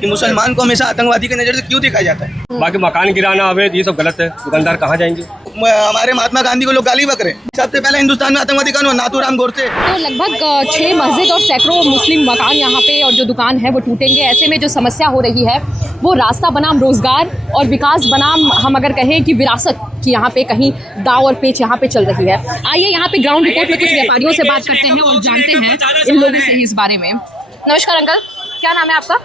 कि मुसलमान को हमेशा आतंकवादी की नज़र से क्यों देखा जाता है। बाकी मकान गिराना अवैध ये सब गलत है, दुकानदार कहाँ जाएंगे। हमारे महात्मा गांधी को लोग गाली बक रहे हैं। सबसे पहले हिंदुस्तान में आतंकवादी कौन हुआ? नाथूराम गोडसे। तो लगभग 6 मस्जिद और सैकड़ों मुस्लिम मकान यहाँ पे और जो दुकान है वो टूटेंगे। ऐसे में जो समस्या हो रही है वो रास्ता बनाम रोजगार और विकास बनाम हम अगर कहें कि विरासत की यहाँ पे कहीं दाव और पेच यहाँ पे चल रही है। आइए यहाँ पे ग्राउंड रिपोर्ट में कुछ व्यापारियों से बात करते हैं और जानते हैं इन लोगों से इस बारे में। नमस्कार अंकल, क्या नाम है आपका?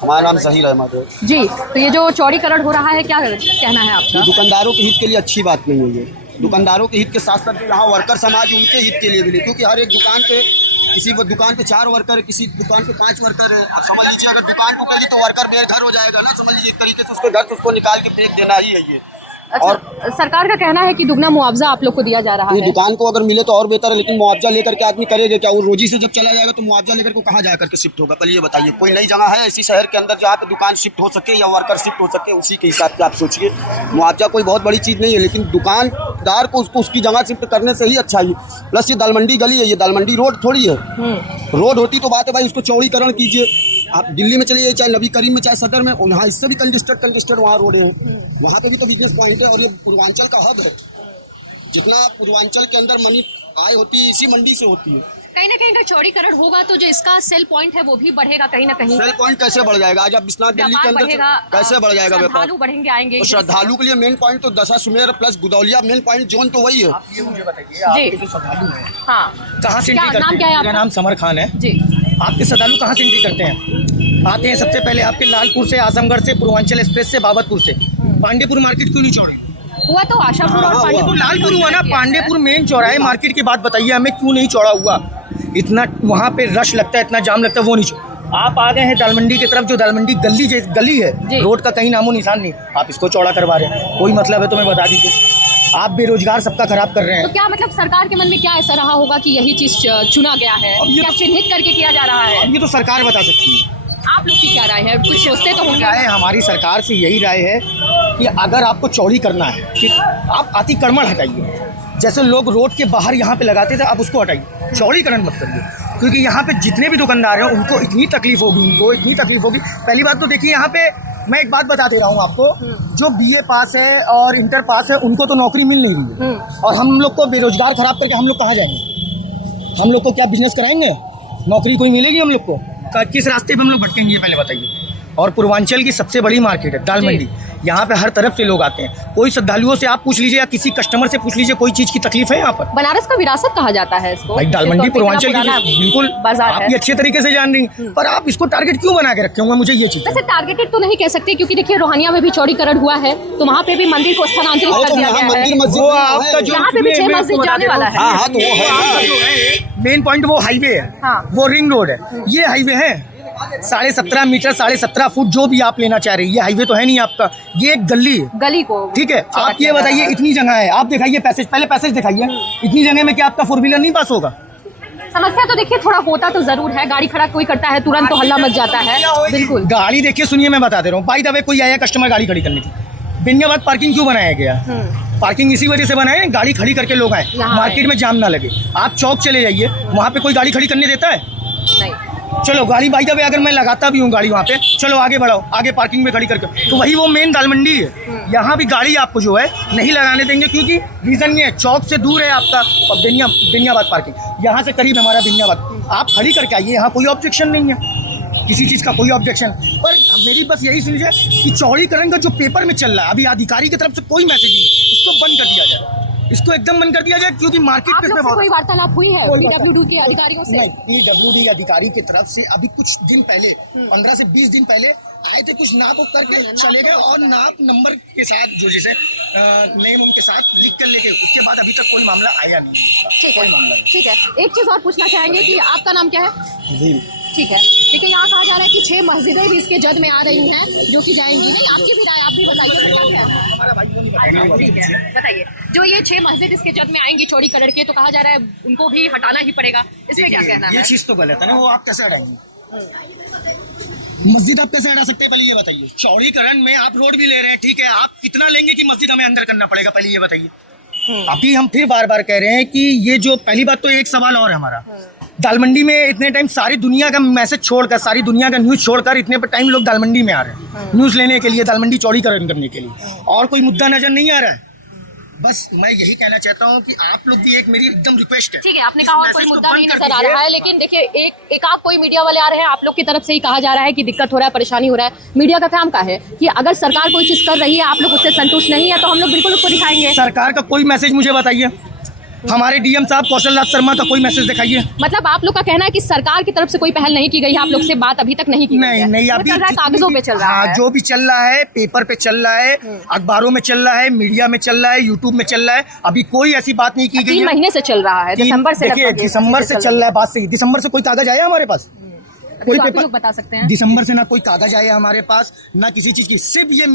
हमारा नाम ज़हीर अहमद है जी। तो ये जो चौड़ीकरण हो रहा है, क्या कहना है आपका? दुकानदारों के हित के लिए अच्छी बात नहीं है ये। दुकानदारों के हित के साथ साथ यहाँ वर्कर समाज उनके हित के लिए भी नहीं, क्योंकि हर एक दुकान पे किसी दुकान पे 4 वर्कर है, किसी दुकान पे 5 वर्कर है। अब समझ लीजिए अगर दुकान को कहिए तो वर्कर बेघर हो जाएगा ना, समझ लीजिए एक तरीके से उसको घर से उसको निकाल के फेंक देना ही है ये। अच्छा, और सरकार का कहना है कि दुगना मुआवजा आप लोग को दिया जा रहा है। दुकान को अगर मिले तो और बेहतर है, लेकिन मुआवजा लेकर के आदमी करेगा क्या? वो रोजी से जब चला जाएगा तो मुआवजा लेकर को कहाँ जाकर के शिफ्ट होगा? पहले ये बताइए, कोई नई जगह है ऐसी शहर के अंदर जहाँ पे दुकान शिफ्ट हो सके या वर्कर शिफ्ट हो सके? उसी के हिसाब से आप सोचिए। मुआवजा कोई बहुत बड़ी चीज़ नहीं है, लेकिन दुकानदार को उसको उसकी जगह शिफ्ट करने से ही अच्छा ही। प्लस ये दालमंडी गली है, ये दालमंडी रोड थोड़ी है। रोड होती तो बात है भाई, उसको चौड़ीकरण कीजिए। आप दिल्ली में चलिए, चाहे नबी करीम में, चाहे सदर में, यहाँ इससे भी कंजेस्टेड वहाँ रोड है। वहाँ पे भी तो बिजनेस पॉइंट है और ये पूर्वांचल का हब है। जितना पूर्वांचल के अंदर मनी आय होती है इसी मंडी से होती है। कहीं ना कहीं अगर चौड़ीकरण होगा तो जो इसका सेल पॉइंट है वो भी बढ़ेगा कहीं ना कहीं। सेल पॉइंट कैसे बढ़ जाएगा? आज आप विश्वनाथ दिल्ली के अंदर कैसे बढ़ जाएगा व्यापार? श्रद्धालु बढ़ेंगे, आएंगे। तो श्रद्धालु के लिए मेन पॉइंट तो Dashashwamedh plus Godowlia main point zone तो वही है। आप ये मुझे बताइए, आपके जो श्रद्धालु हैं हाँ, कहाँ से एंट्री करते हैं? नाम क्या है आपका? मेरा नाम समर खान है जी। आपके श्रद्धालु कहाँ से एंट्री करते हैं? आते हैं सबसे पहले आपके लालपुर से, आजमगढ़ से, पूर्वांचल एक्सप्रेस से, बाबतपुर से। पांडेपुर मार्केट क्यों नहीं चौड़े हुआ? तो आशापुर और पांडेपुर, लालपुर हुआ ना, पांडेपुर मेन चौराहे मार्केट की बात बताइए हमें, क्यों नहीं चौड़ा हुआ? इतना वहाँ पे रश लगता है, इतना जाम लगता है, वो नहीं चौड़ा। आप आ गए हैं दालमंडी की तरफ, जो दालमंडी गली है, रोड का कहीं नामो निशान नहीं, आप इसको चौड़ा करवा रहे हैं। कोई मतलब है तो मैं बता दीजिए। आप बेरोजगार सबका खराब कर रहे हैं। तो क्या मतलब सरकार के मन में क्या ऐसा रहा होगा कि यही चीज चुना गया है? क्या चिन्हित करके किया जा रहा है? अब ये तो सरकार बता सकती है। आप लोग की क्या राय है? कुछ सोचते तो होंगे। राय हमारी सरकार से यही राय है कि अगर आपको चौड़ी करना है कि आप अतिक्रमण हटाइए। जैसे लोग रोड के बाहर यहाँ पे लगाते थे, आप उसको हटाइए, चौड़ीकरण मत करिए। क्योंकि यहाँ पे जितने भी दुकानदार हैं उनको इतनी तकलीफ होगी। पहली बात तो देखिए, यहाँ पे मैं एक बात बता दे रहा हूँ आपको, जो BA पास है और इंटर पास है उनको तो नौकरी मिल नहीं रही है, और हम लोग को बेरोजगार खराब करके हम लोग कहाँ जाएंगे? हम लोग को क्या बिजनेस कराएंगे? नौकरी कोई मिलेगी हम लोग को? किस रास्ते पे हम लोग भटकेंगे, ये पहले बताइए। और पूर्वांचल की सबसे बड़ी मार्केट है दालमंडी, यहाँ पे हर तरफ से लोग आते हैं। कोई श्रद्धालुओं से आप पूछ लीजिए या किसी कस्टमर से पूछ लीजिए, कोई चीज की तकलीफ है यहाँ पर? बनारस का विरासत कहा जाता है इसको। भाई दालमंडी पूर्वांचल की बिल्कुल बाजार आप ये अच्छे तरीके से जान रही, पर आप इसको टारगेट क्यों बना के रखे होंगे? मुझे ये चीज वैसे टारगेटेड तो नहीं कह सकते, क्योंकि देखिए रोहानिया में भी चौड़ीकरण हुआ है तो वहाँ पे भी मंदिर को स्थानांतरित कर दिया गया है। यहाँ पे भी 6 मस्जिद जाने वाला है। मेन पॉइंट वो हाईवे है, वो रिंग रोड है, ये हाईवे है 17.5 मीटर 17.5 फुट जो भी आप लेना चाह रही है, ये हाईवे तो है नहीं आपका, ये एक गली को, ठीक है। आप ये बताइए, इतनी जगह है, आप दिखाइए पैसेज, पहले पैसेज दिखाइए। इतनी जगह में क्या आपका 4 व्हीलर नहीं पास होगा? समस्या तो देखिए थोड़ा होता तो जरूर है, गाड़ी खड़ा कोई करता है तुरंत तो हल्ला मच जाता है। बिल्कुल गाड़ी देखिए, सुनिए मैं बता दे रहा हूँ, बाय द वे कोई आया कस्टमर गाड़ी खड़ी करने की, बिनियाबाद पार्किंग क्यों बनाया गया? पार्किंग इसी वजह से बनाए, गाड़ी खड़ी करके लोग आए, मार्केट में जाम ना लगे। आप चौक चले जाइए, वहाँ पे कोई गाड़ी खड़ी करने देता है? नहीं। चलो गाड़ी बाई द वे अगर मैं लगाता भी हूँ गाड़ी वहाँ पे, चलो आगे बढ़ाओ, आगे पार्किंग में खड़ी करके, तो वही वो मेन दालमंडी है। यहाँ भी गाड़ी आपको जो है नहीं लगाने देंगे, क्योंकि रीजन ये है, चौक से दूर है आपका और बिनियाबाद पार्किंग, यहाँ से करीब हमारा बिनियाबाद। आप खड़ी करके आइए, यहाँ कोई ऑब्जेक्शन नहीं है, किसी चीज़ का कोई ऑब्जेक्शन। पर मेरी बस यही सुनिए कि चौड़ीकरण का जो पेपर में चल रहा है, अभी अधिकारी की तरफ से कोई मैसेज नहीं है, इसको बंद कर दिया जाए, इसको एकदम बंद कर दिया जाए, क्योंकि मार्केट पे कोई वार्तालाप हुई है PWD के अधिकारियों से? नहीं, PWD अधिकारी की तरफ से अभी कुछ दिन पहले 15 से 20 दिन पहले आए थे, कुछ नाप करके चले गए, और नाप नंबर के साथ जो जिसे नेम उनके साथ लिख कर लेके, उसके बाद अभी तक कोई मामला आया नहीं। ठीक है, ठीक है। एक चीज़ और पूछना चाहेंगे कि आपका नाम क्या है? जी ठीक है। देखिए यहाँ कहा जा रहा है कि 6 मस्जिदें भी इसके जद में आ रही हैं जो कि जाएंगी नहीं। आपकी भी राय आप भी बताइए, तो क्या कहना है? ठीक है, बताइए। जो ये 6 मस्जिद इसके जद में आएंगी चौड़ीकरण के, तो कहा जा रहा है उनको भी हटाना ही पड़ेगा, इसमें क्या कहना है? ये चीज़ तो गलत है ना, वो आप कैसे हटाएंगे? मस्जिद आप कैसे हटा सकते हैं, पहले ये बताइए। चौड़ीकरण में आप रोड भी ले रहे हैं, ठीक है, आप कितना लेंगे कि मस्जिद हमें अंदर करना पड़ेगा, पहले ये बताइए। अभी हम फिर बार बार कह रहे हैं कि ये जो पहली बात तो एक सवाल और है हमारा, दाल मंडी में इतने टाइम सारी दुनिया का मैसेज छोड़कर, सारी दुनिया का न्यूज़ छोड़कर इतने टाइम लोग दाल मंडी में आ रहे हैं न्यूज़ लेने के लिए, दाल मंडी चौड़ीकरण करने के लिए, और कोई मुद्दा नजर नहीं आ रहा है। बस मैं यही कहना चाहता हूँ कि आप लोग भी, एक मेरी एकदम रिक्वेस्ट है। ठीक है, आपने कहा कोई मुद्दा नहीं नजर आ रहा है, लेकिन देखिए एक आप कोई मीडिया वाले आ रहे हैं, आप लोग की तरफ से ही कहा जा रहा है कि दिक्कत हो रहा है, परेशानी हो रहा है। मीडिया का काम का है कि अगर सरकार कोई चीज कर रही है, आप लोग उससे संतुष्ट नहीं है, तो हम लोग बिल्कुल उसको दिखाएंगे। सरकार का कोई मैसेज मुझे बताइए, हमारे डीएम साहब कौशल राज शर्मा का कोई मैसेज दिखाइए। मतलब आप लोग का कहना है कि सरकार की तरफ से कोई पहल नहीं की गई है, आप लोग से बात अभी तक नहीं की गई है। नहीं, अभी कागजों पे चल रहा है, जो भी चल रहा है, पेपर पे चल रहा है, अखबारों में चल रहा है, मीडिया में चल रहा है, यूट्यूब में चल रहा है। अभी कोई ऐसी बात नहीं की गई है। 3 महीने से चल रहा है, दिसंबर से। देखिए, दिसंबर से चल रहा है, बात सही। दिसंबर से कोई कागज आया हमारे पास? कोई तो पेपर लोग बता सकते हैं। दिसंबर से ना कोई कागज आया हमारे पास, ना किसी चीज की। सिर्फ ये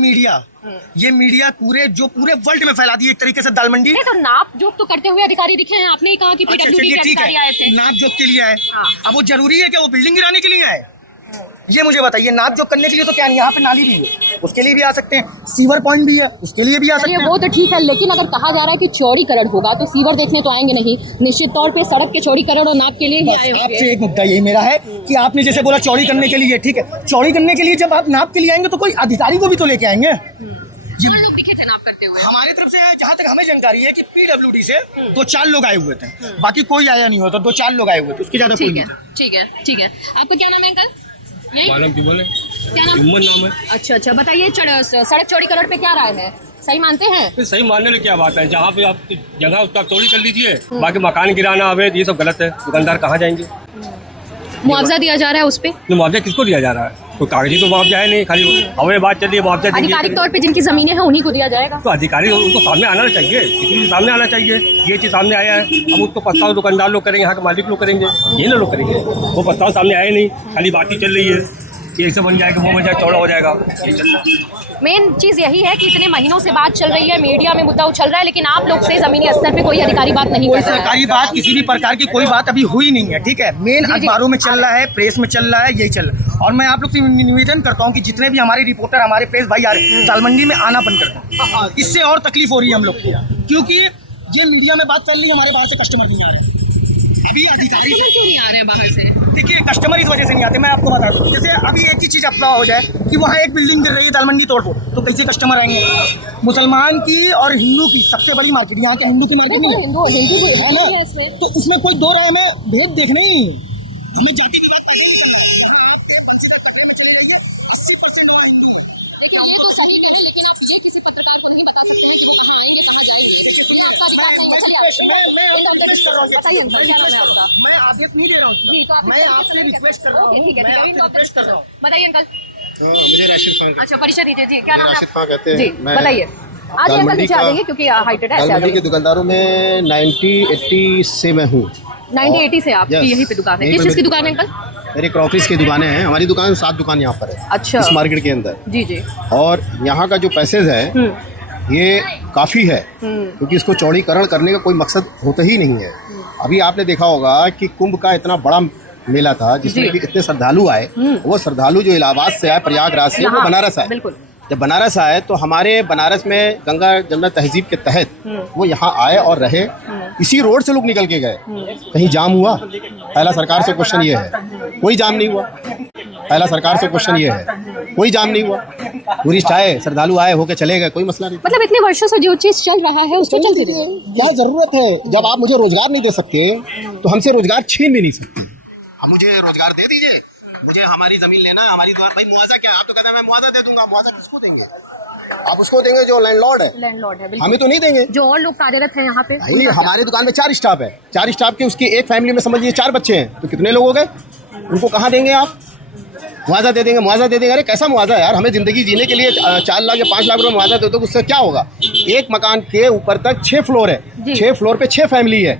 मीडिया पूरे वर्ल्ड में फैला दी एक तरीके से दाल मंडी। तो नाप जोक तो करते हुए अधिकारी दिखे हैं, आपने ही कहा कि अच्छा, पीडब्ल्यूडी के अधिकारी आए थे। नाप जोक के लिए आए। हाँ। अब वो जरूरी है कि वो बिल्डिंग गिराने के लिए आए? ये मुझे बताइए। नाप जोक करने के लिए तो क्या यहाँ पे नाली भी है, उसके लिए भी आ सकते हैं। सीवर पॉइंट भी है, उसके लिए भी आ सकते हैं। वो तो ठीक है, लेकिन अगर कहा जा रहा है कि चौड़ीकरण होगा तो सीवर देखने तो आएंगे नहीं, निश्चित तौर पे सड़क के चौड़ीकरण और नाप के लिए ही आए होंगे। आपसे एक मुद्दा यही मेरा है कि आपने जैसे बोला चौड़ी करने के लिए, ठीक है, चौड़ी करने के लिए जब आप नाप के लिए आएंगे तो कोई अधिकारी को भी तो लेके आएंगे। कौन लोग दिखे थे नाप करते हुए? हमारी तरफ से जहाँ तक हमें जानकारी है कि पीडब्ल्यूडी से 2-4 लोग आए हुए थे, बाकी कोई आया नहीं होता। 2-4 लोग आए हुए थे, उसके ज्यादा कोई नहीं था। ठीक है। आपका क्या नाम है अंकल? मालूम क्यों बोले? क्या नाम? हिम्मत नाम है। अच्छा, बताइए सड़क चौड़ीकरण पे क्या राय है? सही मानते हैं? तो सही मानने में क्या बात है, जहाँ पे आप जगह उसका चौड़ी कर लीजिए, बाकी मकान गिराना अवैध, ये सब गलत है। दुकानदार कहाँ जाएंगे? मुआवजा दिया जा रहा है उस पे? तो मुआवजा किसको दिया जा रहा है? कोई कागजी तो मुआवजा है नहीं, खाली हमें बात चल रही है मुआवजा देंगे। आधिकारिक तौर पे जिनकी जमीनें हैं उन्हीं को दिया जाएगा। तो अधिकारी उनको सामने आना चाहिए, किसी के सामने आना चाहिए। ये चीज़ सामने आया है, अब उसको पछतावा दुकानदार लोग करेंगे, यहाँ के मालिक लोग करेंगे, ये लोग करेंगे। वो पछतावा सामने आया नहीं, खाली बात ही चल रही है कि ऐसे बन जाएगा, वो बन जाएगा, चौड़ा हो जाएगा। ये चल रहा है। मेन चीज यही है कि इतने महीनों से बात चल रही है, मीडिया में मुद्दा उछल रहा है, लेकिन आप लोग से जमीनी स्तर पे कोई अधिकारी बात नहीं कोई कर रहा है। सरकारी बात, किसी भी प्रकार की कोई बात अभी हुई नहीं है, ठीक है। मेन अखबारों में चल रहा है, प्रेस में चल रहा है, यही चल रहा है। और मैं आप लोग से निवेदन करता हूँ कि जितने भी हमारे रिपोर्टर, हमारे प्रेस भाई आ रहे हैं, दाल मंडी में आना बंद कर दें। इससे और तकलीफ हो रही है हम लोग को, क्योंकि ये मीडिया में बात फैल रही है, हमारे बाहर से कस्टमर नहीं आ रहे हैं। अभी अधिकारी क्यों नहीं आ रहे हैं बाहर से? देखिए, कस्टमर इस वजह से नहीं आते। मैं आपको बता दूं, जैसे अभी एक ही चीज़ अफवाह हो जाए कि वहाँ एक बिल्डिंग गिर रही है, दाल मंडी तोड़ तो कैसे कस्टमर आएंगे? मुसलमान की और हिंदू की सबसे बड़ी मार्केट, यहाँ के हिंदू की मार्केट नहीं है, तो इसमें कोई दो राय में भेद देखने ही हमें जाति की बात करनी है। लेकिन आप ये किसी पत्रकार को नहीं बता सकते हैं कि वो कहाँ आएंगे, कहाँ जाएंगे। मैं आदेश नहीं दे रहा हूँ जी, तो मैं आपसे रिक्वेस्ट कर रहा हूँ। ठीक है, मैं आपसे रिक्वेस्ट कर रहा हूँ। बताइए अंकल। मुझे राशिद खान अच्छा, परिचय दीजिए जी, क्या नाम है? राशिद खान कहते हैं। जी, मैं बताइए। आज दाल अंकल मंडी नीचे आ का- जाइए क्योंकि हाइटेड है। दाल मंडी के दुकानदारों में 90-80 से मैं हूँ। 90-80 से आपकी Yes, यहीं पे दुकान है? यहीं किस पे चीज़ की मेरी दुकान है दुकान अंकल? मेरी क्रॉकरीज की दुकानें हैं। हमारी दुकान 7 दुकान यहाँ पर है, अच्छा, इस मार्केट के अंदर। जी जी। और यहाँ का जो पैसेज है ये काफ़ी है, क्योंकि इसको चौड़ीकरण करने का कोई मकसद होता ही नहीं है। अभी आपने देखा होगा कि कुंभ का इतना बड़ा मेला था जिसमें जी। कि इतने श्रद्धालु आए। वो श्रद्धालु जो इलाहाबाद से आए, प्रयागराज से, वो हाँ, बनारस आए। बिल्कुल। जब बनारस आए तो हमारे बनारस में गंगा जमुना तहजीब के तहत वो यहाँ आए और रहे। इसी रोड से लोग निकल के गए। कहीं जाम हुआ? पहला सरकार से क्वेश्चन ये है, कोई जाम नहीं हुआ। पहला सरकार से क्वेश्चन ये है, कोई जाम नहीं हुआ। टूरिस्ट आए, श्रद्धालु आए, होके चले गए, कोई मसला नहीं। मतलब इतने वर्षों से जो चीज़ चल रहा है उसको चलते रहिए। क्या जरूरत है? जब आप मुझे रोजगार नहीं दे सकते तो हमसे रोजगार छीन भी नहीं सकते। अब मुझे रोजगार दे दीजिए, मुझे हमारी जमीन लेना, हमारी दुकान। भाई मुआवजा क्या? आप तो कहते हैं मैं मुआवजा दे दूंगा। मुआवजा किसको देंगे? आप उसको देंगे जो लैंडलॉर्ड है। लैंडलॉर्ड है, बिल्कुल। हमें तो नहीं देंगे। जो और लोग कार्यरत हैं यहाँ पे, भाई हमारी दुकान में 4 स्टाफ है, 4 स्टाफ के उसके एक फैमिली में समझिए 4 बच्चे हैं, तो कितने लोग हो गए? उनको कहाँ देंगे आप? मुआवजा दे देंगे, मुआवजा दे देंगे। अरे कैसा मुआवजा यार? हमें ज़िंदगी जीने के लिए 4 लाख या 5 लाख रुपये मुआवजा दे दो, उससे क्या होगा? एक मकान के ऊपर तक 6 फ्लोर है, 6 फ्लोर पे 6 फैमिली है।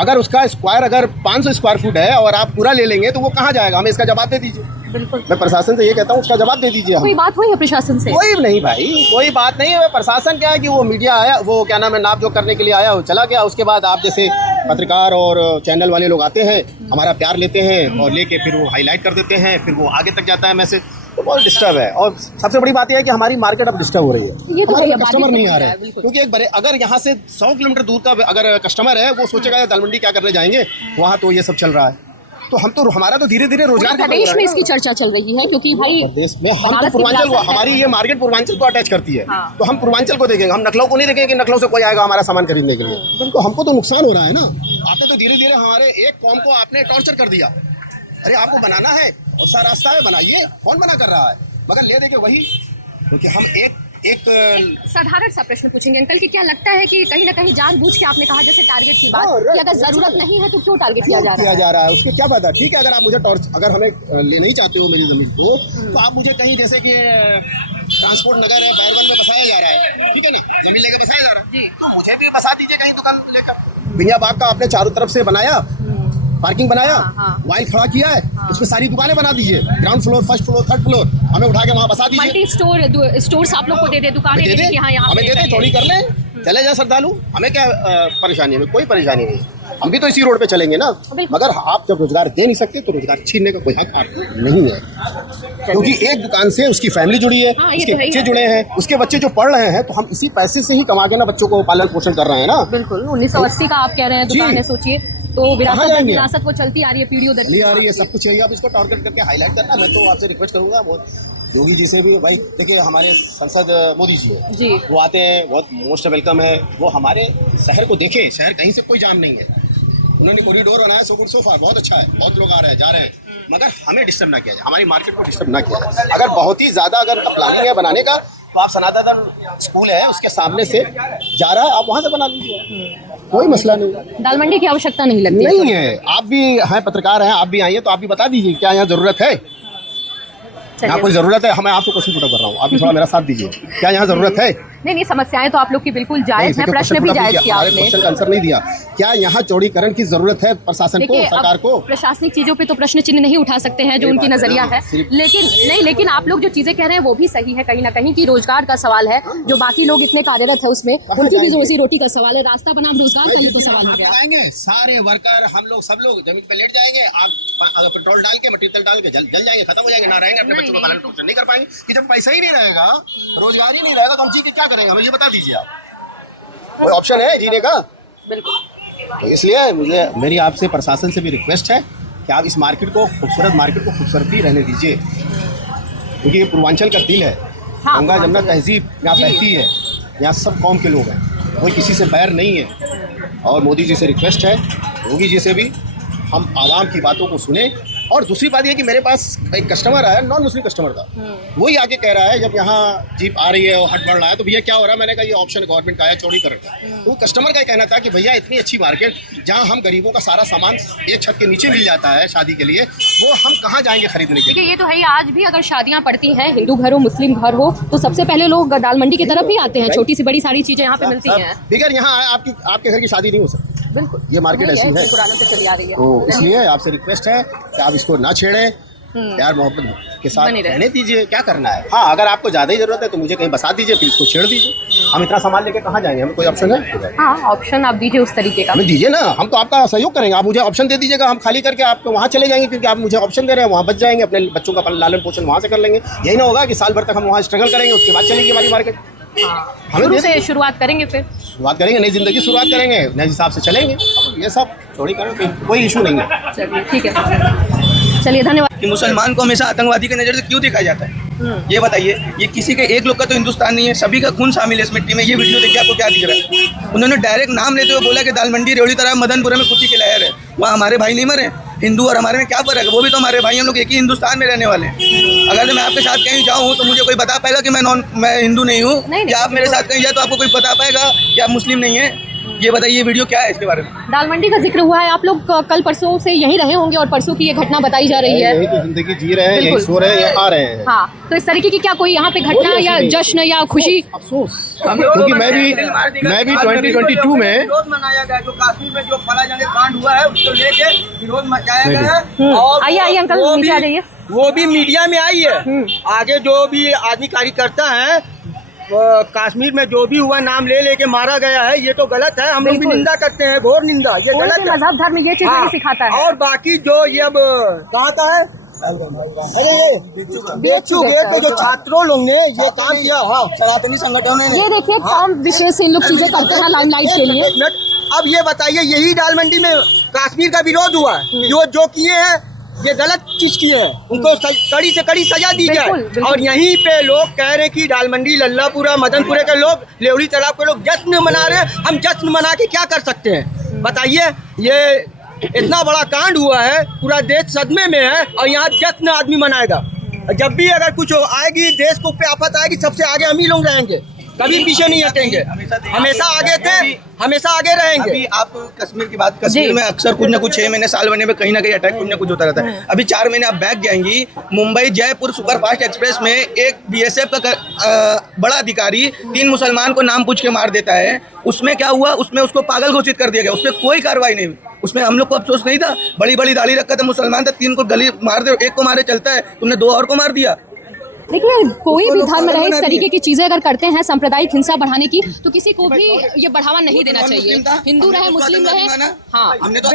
अगर उसका स्क्वायर अगर 500 स्क्वायर फुट है और आप पूरा ले लेंगे तो वो कहाँ जाएगा? हमें इसका जवाब दे दीजिए। बिल्कुल। मैं प्रशासन से ये कहता हूँ, उसका जवाब दे दीजिए। कोई बात हुई है प्रशासन से? कोई नहीं भाई, कोई बात नहीं है। प्रशासन क्या है कि वो मीडिया आया, वो क्या नाम है, नाप जोक करने के लिए आया, वो चला गया। उसके बाद आप जैसे पत्रकार और चैनल वाले लोग आते हैं, हमारा प्यार लेते हैं और लेके फिर वो हाईलाइट कर देते हैं, फिर वो आगे तक जाता है मैसेज। तो बहुत डिस्टर्ब है। और सबसे बड़ी बात यह है कि हमारी मार्केट अब डिस्टर्ब हो रही है, ये तो हमारे भैया कस्टमर बात नहीं आ है, रहे हैं। बिल्कुल। क्योंकि एक बड़े अगर यहाँ से 100 किलोमीटर दूर का अगर कस्टमर है, वो सोचेगा यार दाल मंडी क्या करने जाएंगे, वहाँ तो ये सब चल रहा है। तो हम तो हमारा तो धीरे धीरे रोजगार खत्म हो प्रदेश रहा में है इसकी चर्चा चल रही है, क्योंकि भाई प्रदेश में हम भारत तो की पूर्वांचल, विरासत है। हमारी ये मार्केट पूर्वांचल को अटैच करती है। हाँ। तो हम पूर्वांचल को देखेंगे, हम नखलऊ को नहीं देखेंगे कि नखलऊ से कोई आएगा हमारा सामान खरीदने के लिए। तो हमको तो नुकसान हो रहा है ना। आपने तो धीरे धीरे हमारे एक कौम को आपने टॉर्चर कर दिया। अरे आपको बनाना है और सा रास्ता है, बनाइए, कौन मना कर रहा है, मगर ले देके वही। क्योंकि हम एक साधारण सा प्रश्न पूछेंगे अंकल कि क्या लगता है कि कहीं ना कहीं जानबूझ के आपने कहा जैसे टारगेट की बात कि अगर जरूरत नहीं है तो क्यों टारगेट किया जा रहा है? उसके क्या फायदा? ठीक है, अगर आप मुझे अगर हमें ले नहीं चाहते हो मेरी जमीन को, तो आप मुझे कहीं जैसे कि ट्रांसपोर्ट नगर है, बैरवन में बसाया जा रहा है, ठीक है ना, जमीन लेकर बसाया जा रहा है, तो मुझे भी बसा दीजिए कहीं दुकान लेकर। बिया बाग का आपने चारों तरफ से बनाया, पार्किंग बनाया, वाइल खड़ा किया है, उसमें सारी दुकानें बना दीजिए, ground floor, first floor, third floor, हमें उठा के वहाँ बसा दीजिए। मल्टी स्टोर्स आप लोग को दे दे, दुकानें दे दे कि हाँ यहाँ हमें दे दे, चौड़ी कर लें, चले जाए श्रद्धालु, हमें क्या परेशानी है? हमें कोई परेशानी नहीं, हम भी तो इसी रोड पे चलेंगे ना। मगर आप जब रोजगार दे नहीं सकते तो रोजगार छीनने का कोई हक आपको नहीं है, क्योंकि एक दुकान से उसकी फैमिली जुड़ी है, उसके बच्चे जुड़े हैं, उसके बच्चे जो पढ़ रहे हैं, तो हम इसी पैसे से ही कमा के ना बच्चों को पालन पोषण कर रहे हैं ना। बिल्कुल 1980 का आप कह रहे हैं दुकान है, सोचिए तो विरासत वो चलती आ रही है, पीढ़ियों दर चली आ रही है, सब कुछ यही। आप इसको टारगेट करके हाईलाइट करना। मैं तो आपसे रिक्वेस्ट करूंगा योगी जी से भी, भाई देखिए हमारे सांसद मोदी जी है जी, वो आते हैं, बहुत मोस्ट वेलकम है, वो हमारे शहर को देखें, शहर कहीं से कोई जाम नहीं है, उन्होंने कॉरिडोर बनाया, सो गुड सो फार, बहुत अच्छा है, बहुत लोग आ रहे हैं, जा रहे हैं, मगर हमें डिस्टर्ब ना किया जाए, हमारी मार्केट को डिस्टर्ब ना किया जाए। अगर बहुत ही ज़्यादा अगर उनका प्लानिंग है बनाने का, तो आप सनातन स्कूल है उसके सामने से जा रहा है, आप वहाँ से बना लीजिए, कोई मसला नहीं। दाल मंडी की आवश्यकता नहीं लगती नहीं है। आप भी हैं, पत्रकार हैं, आप भी आइए, तो आप भी बता दीजिए क्या यहाँ ज़रूरत है, यहाँ कोई ज़रूरत है? हमें आपको क्वेश्चन पुट कर रहा हूँ, आप भी थोड़ा मेरा साथ दीजिए, क्या यहाँ ज़रूरत है? नहीं, समस्याएं तो आप लोग की बिल्कुल जायज है, प्रश्न भी जायज किया आपने, क्वेश्चन का आंसर नहीं दिया। क्या यहाँ चौड़ीकरण की जरूरत है प्रशासन को, सरकार को? प्रशासनिक चीजों पे तो प्रश्न चिन्ह नहीं उठा सकते हैं, जो उनकी नजरिया है, लेकिन आप लोग जो चीजें कह रहे हैं वो भी सही है कहीं ना कहीं, कि रोजगार का सवाल है, जो बाकी लोग इतने कार्यरत है उसमें उनकी भी रोजी रोटी का सवाल है, रास्ता बनाम रोजगार का ये तो सवाल हो गया। सारे वर्कर हम लोग सब लोग जमीन पे लेट जाएंगे, आग पेट्रोल डाल के, मटेरियल डाल के जल जाएंगे, खत्म हो जाएंगे, ना रहेंगे, अपने बच्चों का पालन पोषण नहीं कर पाएंगे। कि जब पैसा ही नहीं रहेगा, रोजगार ही नहीं रहेगा, तो हम जी के क्या करेंगे? हमें ये बता दीजिए आप, कोई ऑप्शन है जीने का? बिल्कुल। तो इसलिए मेरी आपसे प्रशासन से भी रिक्वेस्ट है कि आप इस मार्केट को, खूबसूरत मार्केट को खूबसूरती रहने दीजिए, क्योंकि ये पूर्वांचल का दिल है। गंगा जमुना तहजीब यहाँ बहती है, यहाँ सब कौम के लोग हैं, कोई किसी से बैर नहीं है। और मोदी जी से रिक्वेस्ट है, योगी जी से भी, हम आवाम की बातों को सुने। और दूसरी बात यह कि मेरे पास एक कस्टमर आया, नॉन मुस्लिम कस्टमर था, वही आके कह रहा है, जब यहाँ जीप आ रही है और हट बढ़ रहा है, तो भैया क्या हो रहा है? मैंने कहा ये ऑप्शन गवर्नमेंट का है, चौड़ीकरण का। तो कस्टमर का कहना था कि भैया इतनी अच्छी मार्केट जहाँ हम गरीबों का सारा सामान एक छत के नीचे मिल जाता है शादी के लिए, वो हम कहाँ जाएंगे खरीदने के लिए? देखिए ये तो है ही, आज भी अगर शादियाँ पड़ती हैं, हिंदू घर हो मुस्लिम घर हो, तो सबसे पहले लोग दाल मंडी की तरफ ही आते हैं, छोटी सी बड़ी सारी चीजें यहाँ पे मिलती हैं। बिगर यहाँ आपके घर की शादी नहीं हो सकती, बिल्कुल, ये मार्केट ऐसी है, पुरानों से चली आ रही है। तो इसलिए आपसे रिक्वेस्ट है कि आप इसको ना छेड़ें, प्यार मोहब्बत के साथ रहने दीजिए। क्या करना है? हाँ, अगर आपको ज़्यादा ही ज़रूरत है तो मुझे कहीं बसा दीजिए, फिर इसको छेड़ दीजिए। हम इतना सामान लेके कहाँ जाएंगे? हमें कोई ऑप्शन है? हाँ, ऑप्शन आप दीजिए उस तरीके का, हमें दीजिए ना, हम तो आपका सहयोग करेंगे। आप मुझे ऑप्शन दे दीजिएगा, हम खाली करके आपको वहाँ चले जाएंगे, क्योंकि आप मुझे ऑप्शन दे रहे हैं, वहाँ बच जाएंगे, अपने बच्चों का लालन पोषण वहाँ से कर लेंगे। यही ना होगा कि साल भर तक हम वहाँ स्ट्रगल करेंगे, उसके बाद चलेगी हमारी मार्केट। शुरू से शुरुआत करेंगे, फिर शुरुआत करेंगे, नई जिंदगी शुरुआत करेंगे, नए हिसाब से चलेंगे। ये सब चौड़ी करें, कोई इशू नहीं है। चलिए ठीक है, चलिए धन्यवाद। कि मुसलमान को हमेशा आतंकवादी की नज़र से क्यों देखा जाता है? ये बताइए, ये किसी के एक लोग का तो हिंदुस्तान नहीं है, सभी का खून शामिल है इस मिट्टी में। ये वीडियो देखिए, आपको क्या दिख रहा है? उन्होंने डायरेक्ट नाम लेते हुए बोला कि दाल मंडी रेवड़ी तरह मदनपुरा में खुशी की लहर है, वहाँ हमारे भाई नहीं मरे। हिंदू और हमारे में क्या फ़र्क है? वो भी तो हमारे भाई, हम लोग एक ही हिंदुस्तान में रहने वाले हैं। अगर मैं आपके साथ कहीं जाऊँ तो मुझे कोई बता पाएगा कि मैं हिंदू नहीं हूँ? या आप मेरे साथ कहीं जाए तो आपको कोई बता पाएगा कि आप मुस्लिम नहीं हैं? ये बताइए, ये वीडियो क्या है इसके बारे में? दाल मंडी का जिक्र हुआ है, आप लोग कल परसों से यहीं रहे होंगे और परसों की ये घटना बताई जा रही है। यही तो जिंदगी जी रहे हैं, यही सो रहे हैं, यही आ रहे हैं। हाँ, तो इस तरीके की क्या कोई यहाँ पे घटना या जश्न या खुशी? अफसोस, क्योंकि मैं भी 2022 में विरोध मनाया गया, जो कश्मीर में जो फला जंग कांड हुआ है उसको लेके विरोध मचाया गया। और आइए अंकल, नीचे आ जाइए। वो भी मीडिया में आई है। आगे जो भी आदमी कार्यकर्ता है, कश्मीर में जो भी हुआ नाम ले लेके मारा गया है, ये तो गलत है। हम लोग भी निंदा करते हैं, घोर निंदा, ये गलत है। मजहब धर्म ये चीज नहीं सिखाता है। और बाकी जो ये अब कहाँ का है, अरे ये बेचू गेट पे जो छात्रों लोग ने ये काम किया, हाँ सनातनी संगठनों ने। ये देखिए काम विशेष से इन लोग चीजें करते हैं लाइमलाइट के लिए। एक मिनट, अब ये बताइए यही दाल मंडी में कश्मीर का विरोध हुआ है, जो किए हैं ये गलत चीज किए हैं, उनको कड़ी से कड़ी सजा दी जाए। बिल्कुल। और यहीं पे लोग कह रहे हैं कि दाल मंडी, लल्लापुरा, मदनपुरे के लोग, लेवड़ी तालाब के लोग जश्न मना रहे हैं। हम जश्न मना के क्या कर सकते हैं बताइए? ये इतना बड़ा कांड हुआ है, पूरा देश सदमे में है और यहाँ जश्न आदमी मनाएगा। जब भी अगर कुछ आएगी, देश को पे आफत आएगी, सबसे आगे हम ही लोग रहेंगे, कभी पीछे नहीं हटेंगे, हमेशा आगे थे, हमेशा आगे रहेंगे। अभी आप कश्मीर की बात, कश्मीर में अक्सर कुछ ना कुछ 6 महीने साल महीने में कहीं ना कहीं अटैक कुछ ना कुछ होता रहता है। अभी 4 महीने आप बैक जाएंगी, मुंबई जयपुर सुपरफास्ट एक्सप्रेस में एक BSF का बड़ा अधिकारी 3 मुसलमान को नाम पूछ के मार देता है। उसमें क्या हुआ? उसमें उसको पागल घोषित कर दिया गया, उसमें कोई कार्रवाई नहीं हुई। उसमें हम लोग को अफसोस नहीं था, बड़ी बड़ी दाढ़ी रखा था, मुसलमान था, 3 को गली मार दे, 1 को मारे चलता है, तुमने 2 और को मार दिया। देखिए कोई भी धर्म रहे, इस तरीके की चीजें अगर करते हैं सांप्रदायिक हिंसा बढ़ाने की, तो किसी को भी ये बढ़ावा नहीं देना चाहिए। हिंदू रहे, मुस्लिम रहे, हाँ हमने तो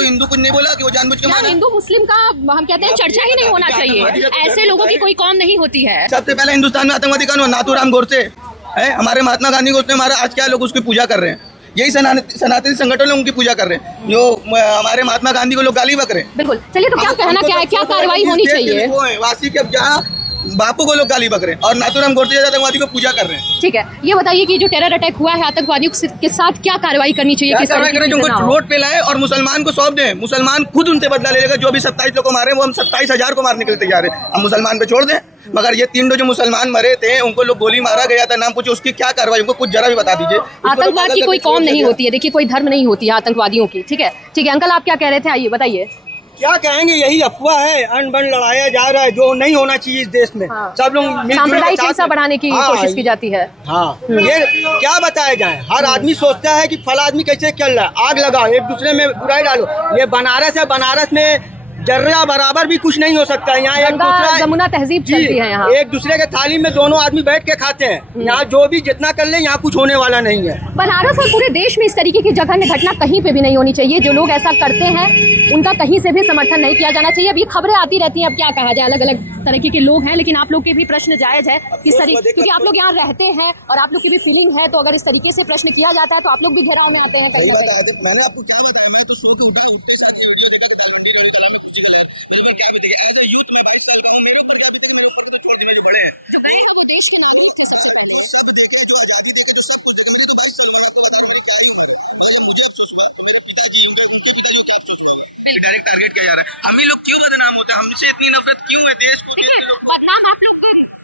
हिंदू कुछ नहीं बोला कि वो जानबूझ के मारा। हिंदू मुस्लिम का हम कहते हैं चर्चा ही नहीं होना चाहिए। ऐसे लोगों की कोई कौम नहीं होती है। सबसे पहले हिंदुस्तान में आतंकवादी कौन हुआ? नाथूराम गोडसे है, हमारे महात्मा गांधी को उसने मारा। आज क्या लोग उसकी पूजा कर रहे हैं? यही सनातनी संगठन लोग उनकी पूजा कर रहे हैं, जो हमारे महात्मा गांधी को लोग गाली बक रहे हैं। बिल्कुल, चलिए तो क्या कहना क्या है, क्या कार्रवाई होनी चाहिए? वासी के जहाँ बापू को लोग गाली बक रहे हैं और नाथूराम गोडसे जैसे आतंकवादी को पूजा कर रहे हैं। ठीक है, ये बताइए कि जो टेरर अटैक हुआ है आतंकवादियों के साथ क्या कार्रवाई करनी चाहिए? किस कार्रवाई करें? उनको रोड पे लाए और मुसलमान को सौंप दें, मुसलमान खुद उनसे बदला ले लेगा। जो भी 27 लोग को मारे वो हम 27,000 को मारने के लिए तैयार है, हम मुसलमान पे छोड़ दें। मगर ये 3 जो मुसलमान मरे थे, उनको लोग गोली मारा गया था, नाम पूछे उसकी क्या कार्रवाई, उनको कुछ जरा भी बता दीजिए। आतंकवाद की कोई कौम नहीं होती है, देखिए कोई धर्म नहीं होती है आतंकवादियों की। ठीक है, ठीक है अंकल, आप क्या कह रहे थे? आइए बताइए। क्या कहेंगे, यही अफवाह है, अनबन लड़ाया जा रहा है, जो नहीं होना चाहिए इस देश में। हाँ। सब लोग सांप्रदायिक हिंसा बढ़ाने की कोशिश की जाती है। हाँ, ये क्या बताया जाए? हर आदमी सोचता है कि फला आदमी कैसे चल रहा है, आग लगाओ, एक दूसरे में बुराई डालो। ये बनारस है, बनारस में जर्रा बराबर भी कुछ नहीं हो सकता। यहाँ एक दूसरा जमुना तहजीब चलती है, यहाँ एक दूसरे के थाली में दोनों आदमी बैठ के खाते हैं। यहाँ जो भी जितना कर ले, यहाँ कुछ होने वाला नहीं है। बनारस और पूरे देश में इस तरीके की जघन्य घटना कहीं पे भी नहीं होनी चाहिए। जो लोग ऐसा करते हैं उनका कहीं से भी समर्थन नहीं किया जाना चाहिए। अब ये खबरें आती रहती हैं, अब क्या कहा जाए, अलग अलग तरीके के लोग हैं, लेकिन आप लोग के भी प्रश्न जायज है किस तरीके, क्योंकि आप लोग यहाँ रहते हैं और आप लोग की भी फीलिंग है। तो अगर इस तरीके से प्रश्न किया जाता है तो आप लोग भी घेराव में आते हैं। मैंने आपको क्या बताया, मैं तो सोच हमें लोग क्यों बदनाम होता है? हमसे इतनी नफरत क्यों है देश को? बदनाम आप लोग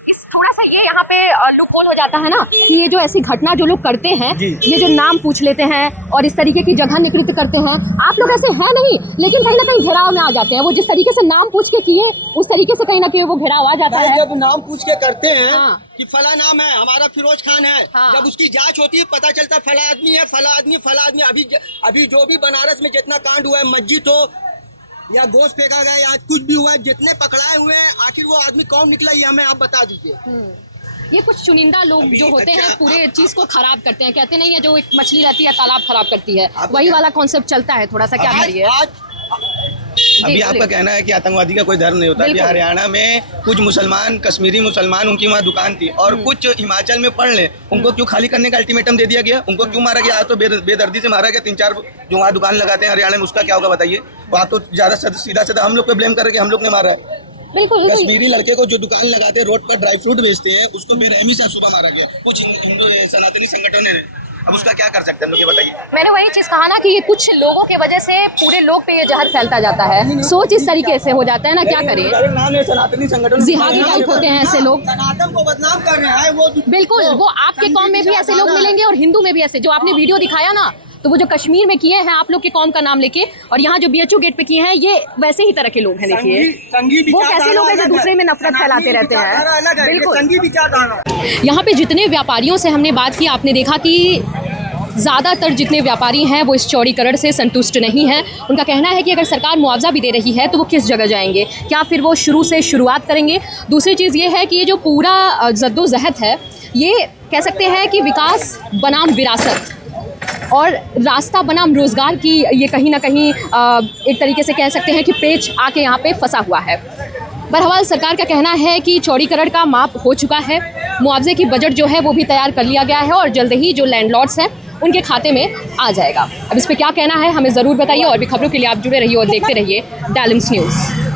इस थोड़ा सा ये यहाँ पे लूपहोल हो जाता है ना कि ये जो ऐसी घटना जो लोग करते हैं, ये जो नाम पूछ लेते हैं और इस तरीके की जगह निकृत करते हैं, आप लोग ऐसे हैं नहीं, लेकिन कहीं ना कहीं घेराव में आ जाते हैं। वो जिस तरीके से नाम पूछ के किए, उस तरीके से कहीं ना कहीं वो घेराव आ जाता है। जब नाम पूछ के करते हैं हाँ। कि फला नाम है, हमारा फिरोज खान है, हाँ। जब उसकी जांच होती है पता चलता है फला आदमी है, फला आदमी, फला आदमी। अभी जो भी बनारस में जितना कांड हुआ है, मस्जिद हो या गोश्त फेंका गया या कुछ भी हुआ है, जितने पकड़ाए हुए हैं, आखिर वो आदमी कौन निकला, ये हमें आप बता दीजिए। ये कुछ चुनिंदा लोग जो होते हैं पूरे चीज को खराब करते हैं। कहते नहीं है जो एक मछली रहती है तालाब खराब करती है, वही वाला कॉन्सेप्ट चलता है थोड़ा सा। क्या करिए? अभी आपका कहना है कि आतंकवादी का कोई धर्म नहीं होता। अभी हरियाणा में कुछ मुसलमान, कश्मीरी मुसलमान, उनकी वहाँ दुकान थी और कुछ हिमाचल में पढ़ लें, उनको क्यों खाली करने का अल्टीमेटम दे दिया गया? उनको क्यों मारा गया? आज तो बेदर्दी से मारा गया 3-4 जो वहाँ दुकान लगाते हैं हरियाणा में, उसका क्या होगा बताइए? वहाँ तो ज़्यादा सीधा हम लोग पे ब्लेम कर रहे हैं कि हम लोग ने मारा है। बिल्कुल, कश्मीरी लड़के को जो दुकान लगाते हैं, रोड पर ड्राई फ्रूट बेचते हैं, उसको बेरहमी से सुबह मारा गया कुछ हिंदू सनातनी संगठन ने। अब उसका क्या कर सकते हैं लोग, ये बताइए। मैंने वही चीज कहा ना कि ये कुछ लोगों के वजह से पूरे लोग पे ये जहर फैलता जाता है। सोच इस तरीके से हो जाता है ना, क्या करें? सनातनी संगठन जिहादी टाइप होते हैं ऐसे लोग, सनातन को बदनाम कर रहे हैं वो। बिल्कुल, वो आपके कौम में भी ऐसे लोग मिलेंगे और हिंदू में भी ऐसे। जो आपने वीडियो दिखाया ना, तो वो जो कश्मीर में किए हैं आप लोग के कौम का नाम लेके, और यहाँ जो BHU गेट पे किए हैं, ये वैसे ही तरह के लोग हैं। देखिए वो कैसे लोग हैं जो दूसरे में नफरत फैलाते रहते हैं। बिल्कुल, यहाँ पे जितने व्यापारियों से हमने बात की, आपने देखा कि ज़्यादातर जितने व्यापारी हैं वो इस चौड़ीकरण से संतुष्ट नहीं हैं। उनका कहना है कि अगर सरकार मुआवजा भी दे रही है तो वो किस जगह जाएंगे, क्या फिर वो शुरू से शुरुआत करेंगे? दूसरी चीज़ ये है कि ये जो पूरा जद्दोजहद है, ये कह सकते हैं कि विकास बनाम विरासत और रास्ता बनाम रोज़गार की ये कहीं ना कहीं एक तरीके से कह सकते हैं कि पेच आके यहाँ पे फंसा हुआ है। बहरहाल सरकार का कहना है कि चौड़ीकरण का माप हो चुका है, मुआवजे की बजट जो है वो भी तैयार कर लिया गया है और जल्द ही जो लैंडलॉर्ड्स हैं उनके खाते में आ जाएगा। अब इस पर क्या कहना है हमें ज़रूर बताइए और भी खबरों के लिए आप जुड़े रहिए और देखते रहिए डायलम्स न्यूज़।